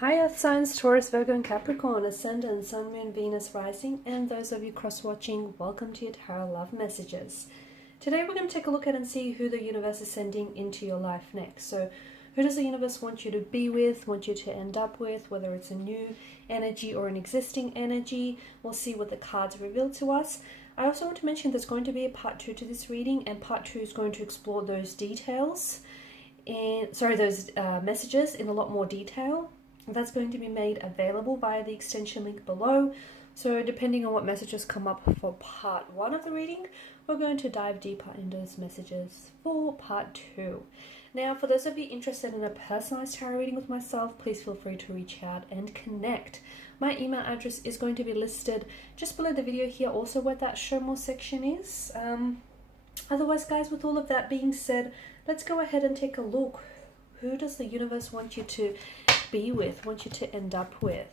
Hi Earth signs, Taurus, Virgo and Capricorn, Ascendant, Sun, Moon, Venus, Rising, and those of you cross-watching, welcome to your Tarot Love Messages. Today we're going to take a look at and see who the universe is sending into your life next. So who does the universe want you to be with, want you to end up with, whether it's a new energy or an existing energy. We'll see what the cards reveal to us. I also want to mention there's going to be a part 2 to this reading, and part 2 is going to explore those details, those messages in a lot more detail. That's going to be made available via the extension link below. So depending on what messages come up for part 1 of the reading, we're going to dive deeper into those messages for part 2. Now, for those of you interested in a personalized tarot reading with myself, please feel free to reach out and connect. My email address is going to be listed just below the video here, also where that show more section is. Otherwise, guys, with all of that being said, let's go ahead and take a look. Who does the universe want you to be with, want you to end up with?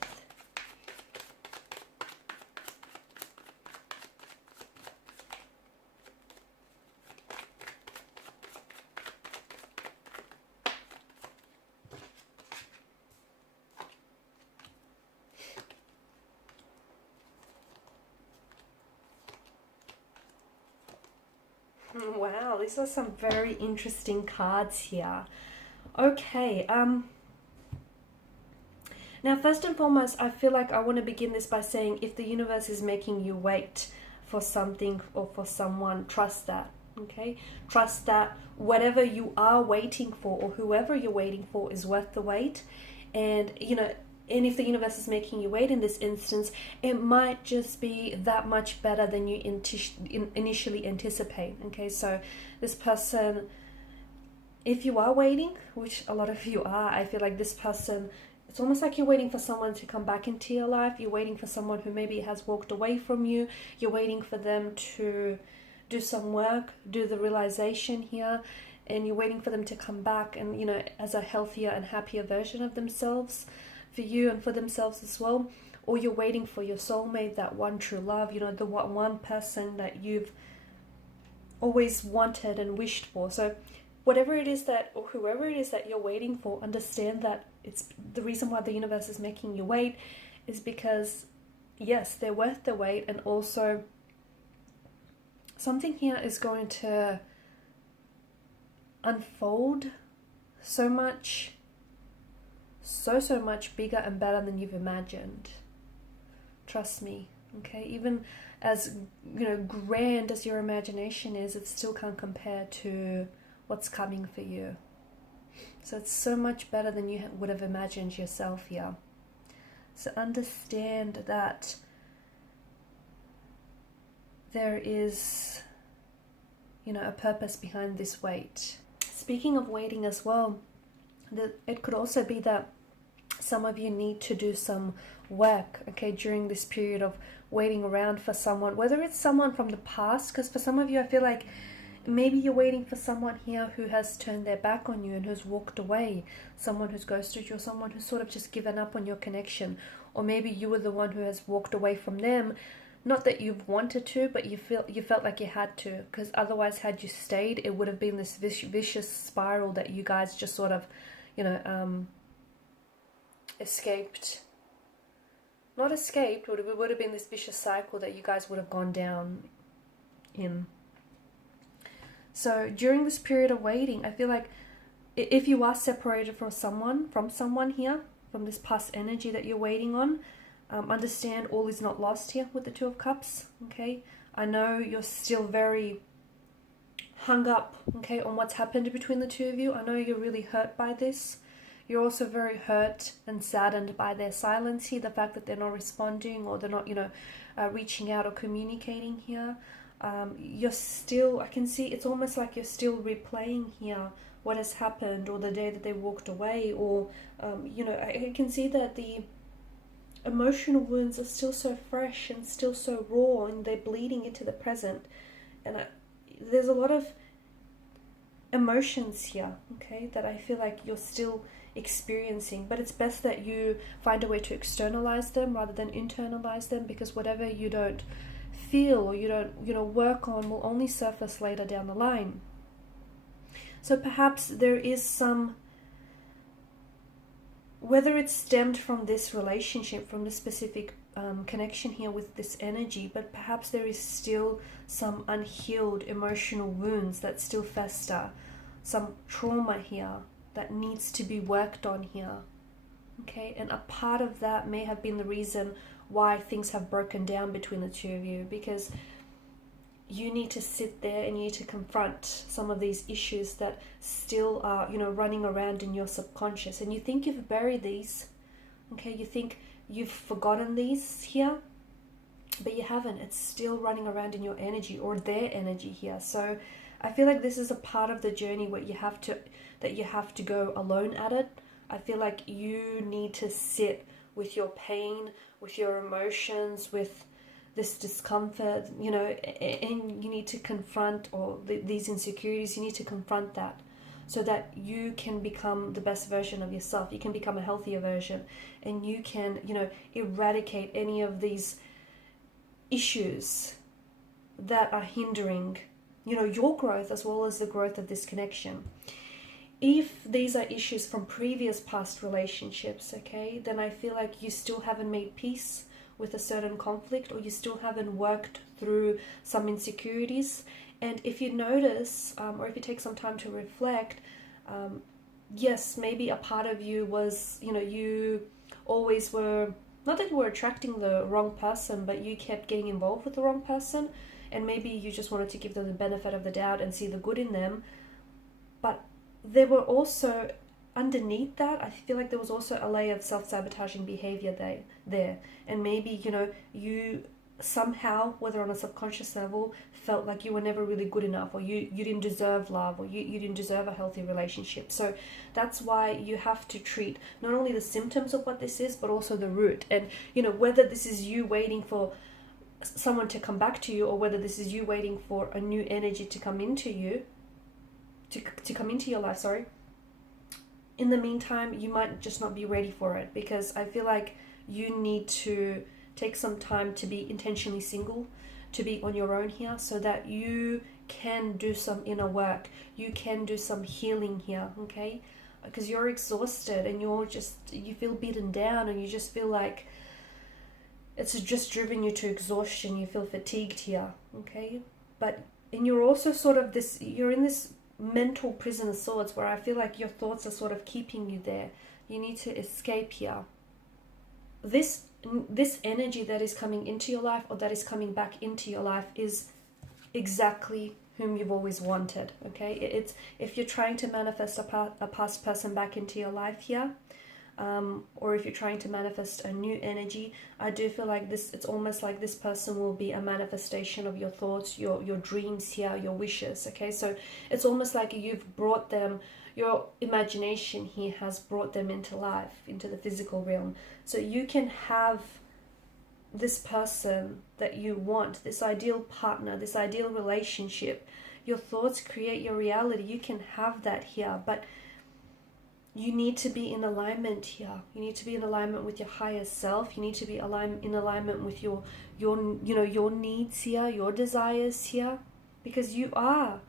Wow, these are some very interesting cards here. Okay, now first and foremost, I feel like I want to begin this by saying if the universe is making you wait for something or for someone, trust that, okay? Trust that whatever you are waiting for or whoever you're waiting for is worth the wait. And, and if the universe is making you wait in this instance, it might just be that much better than you initially anticipate, okay? So this person, if you are waiting, which a lot of you are, I feel like this person, it's almost like you're waiting for someone to come back into your life. You're waiting for someone who maybe has walked away from you. You're waiting for them to do some work, do the realization here, and you're waiting for them to come back and, as a healthier and happier version of themselves for you and for themselves as well. Or you're waiting for your soulmate, that one true love, the one person that you've always wanted and wished for. So whatever it is that, or whoever it is that you're waiting for, understand that it's the reason why the universe is making you wait is because, yes, they're worth the wait. And also something here is going to unfold so much bigger and better than you've imagined. Trust me, okay? Even as, grand as your imagination is, it still can't compare to what's coming for you. So it's so much better than you would have imagined yourself here. So understand that there is, a purpose behind this wait. Speaking of waiting as well, it could also be that some of you need to do some work, okay, during this period of waiting around for someone, whether it's someone from the past, because for some of you, I feel like maybe you're waiting for someone here who has turned their back on you and who's walked away, someone who's ghosted you, or someone who's sort of just given up on your connection. Or maybe you were the one who has walked away from them, not that you've wanted to, but you felt like you had to, because otherwise had you stayed, it would have been this vicious spiral that you guys just sort of, escaped. Not escaped, but it would have been this vicious cycle that you guys would have gone down in. So during this period of waiting, I feel like if you are separated from someone here, from this past energy that you're waiting on, understand all is not lost here with the Two of Cups, okay? I know you're still very hung up, okay, on what's happened between the two of you. I know you're really hurt by this. You're also very hurt and saddened by their silence here, the fact that they're not responding or they're not, reaching out or communicating here. You're still, I can see, it's almost like you're still replaying here what has happened, or the day that they walked away, or, I can see that the emotional wounds are still so fresh and still so raw, and they're bleeding into the present. And there's a lot of emotions here, okay, that I feel like you're still experiencing, but it's best that you find a way to externalize them rather than internalize them, because whatever you don't feel or you don't work on will only surface later down the line. So perhaps there is some whether it's stemmed from this relationship, from this specific connection here with this energy, but perhaps there is still some unhealed emotional wounds that still fester, some trauma here that needs to be worked on here. Okay, and a part of that may have been the reason why things have broken down between the two of you, because you need to sit there and you need to confront some of these issues that still are, running around in your subconscious. And you think you've buried these, okay? You think you've forgotten these here, but you haven't. It's still running around in your energy, or their energy here. So I feel like this is a part of the journey where you have to go alone at it. I feel like you need to sit with your pain, with your emotions, with this discomfort, and you need to confront these insecurities. You need to confront that so that you can become the best version of yourself. You can become a healthier version, and you can, eradicate any of these issues that are hindering, your growth as well as the growth of this connection. If these are issues from previous past relationships, okay, then I feel like you still haven't made peace with a certain conflict, or you still haven't worked through some insecurities. And if you notice, or if you take some time to reflect, yes, maybe a part of you was, you always were, not that you were attracting the wrong person, but you kept getting involved with the wrong person, and maybe you just wanted to give them the benefit of the doubt and see the good in them. But there were also, underneath that, I feel like there was also a layer of self-sabotaging behavior there. And maybe, you somehow, whether on a subconscious level, felt like you were never really good enough, or you didn't deserve love, or you didn't deserve a healthy relationship. So that's why you have to treat not only the symptoms of what this is, but also the root. And, whether this is you waiting for someone to come back to you, or whether this is you waiting for a new energy to come into you, to come into your life, sorry. In the meantime, you might just not be ready for it, because I feel like you need to take some time to be intentionally single, to be on your own here, so that you can do some inner work. You can do some healing here, okay? Because you're exhausted and you feel beaten down, and you just feel like it's just driven you to exhaustion. You feel fatigued here, okay? And you're also you're in this mental prison of sorts, where I feel like your thoughts are sort of keeping you there. You need to escape here. This energy that is coming into your life, or that is coming back into your life, is exactly whom you've always wanted, okay? It's if you're trying to manifest a past person back into your life here, or if you're trying to manifest a new energy, I do feel like it's almost like this person will be a manifestation of your thoughts, your dreams here, your wishes, okay? So it's almost like you've brought them, your imagination here has brought them into life, into the physical realm. So you can have this person that you want, this ideal partner, this ideal relationship. Your thoughts create your reality. You can have that here, but you need to be in alignment here. You need to be in alignment with your higher self. You need to be in alignment with your needs here, your desires here, because you are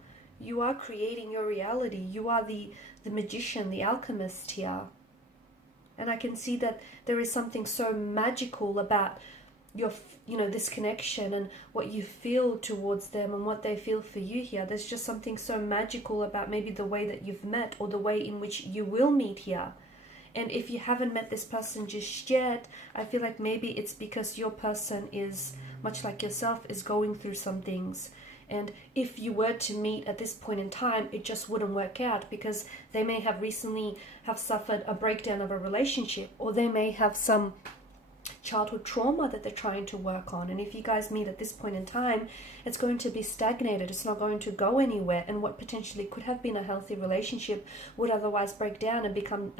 creating your reality. You are the magician, the alchemist here. And I can see that there is something so magical about this connection and what you feel towards them and what they feel for you here. There's just something so magical about maybe the way that you've met, or the way in which you will meet here. And if you haven't met this person just yet, I feel like maybe it's because your person is, much like yourself, is going through some things. And if you were to meet at this point in time, it just wouldn't work out, because they may have recently suffered a breakdown of a relationship, or they may have some childhood trauma that they're trying to work on. And if you guys meet at this point in time, it's going to be stagnated. It's not going to go anywhere. And what potentially could have been a healthy relationship would otherwise break down and become,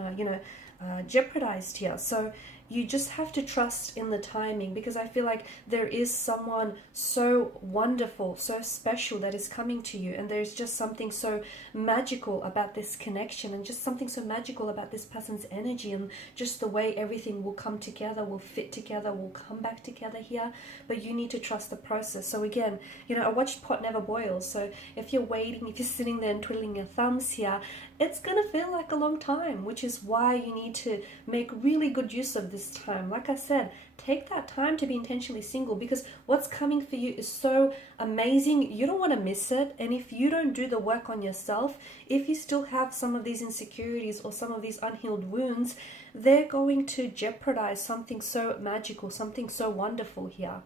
jeopardized here. So you just have to trust in the timing, because I feel like there is someone so wonderful, so special that is coming to you, and there's just something so magical about this connection, and just something so magical about this person's energy, and just the way everything will come together, will fit together, will come back together here. But you need to trust the process. So again, a watched pot never boils. So if you're waiting, if you're sitting there and twiddling your thumbs here, it's going to feel like a long time, which is why you need to make really good use of this time. Like I said, take that time to be intentionally single, because what's coming for you is so amazing. You don't want to miss it. And if you don't do the work on yourself, if you still have some of these insecurities or some of these unhealed wounds, they're going to jeopardize something so magical, something so wonderful here.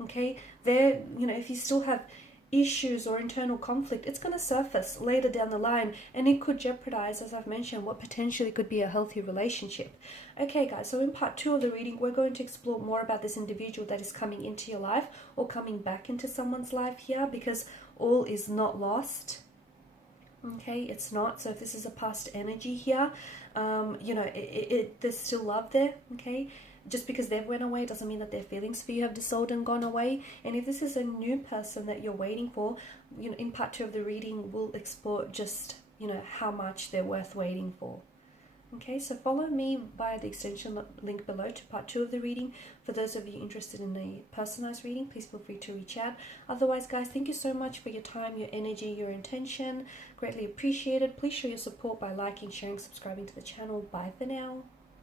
Okay, if you still have issues or internal conflict, it's going to surface later down the line, and it could jeopardize, as I've mentioned, what potentially could be a healthy relationship. Okay guys, so in part 2 of the reading, we're going to explore more about this individual that is coming into your life or coming back into someone's life here, because all is not lost. Okay, it's not. So if this is a past energy here, there's still love there. Okay, just because they've went away doesn't mean that their feelings for you have dissolved and gone away. And if this is a new person that you're waiting for, in part 2 of the reading, we'll explore just, how much they're worth waiting for. Okay, so follow me via the extension link below to part 2 of the reading. For those of you interested in a personalized reading, please feel free to reach out. Otherwise, guys, thank you so much for your time, your energy, your intention. Greatly appreciated. Please show your support by liking, sharing, subscribing to the channel. Bye for now.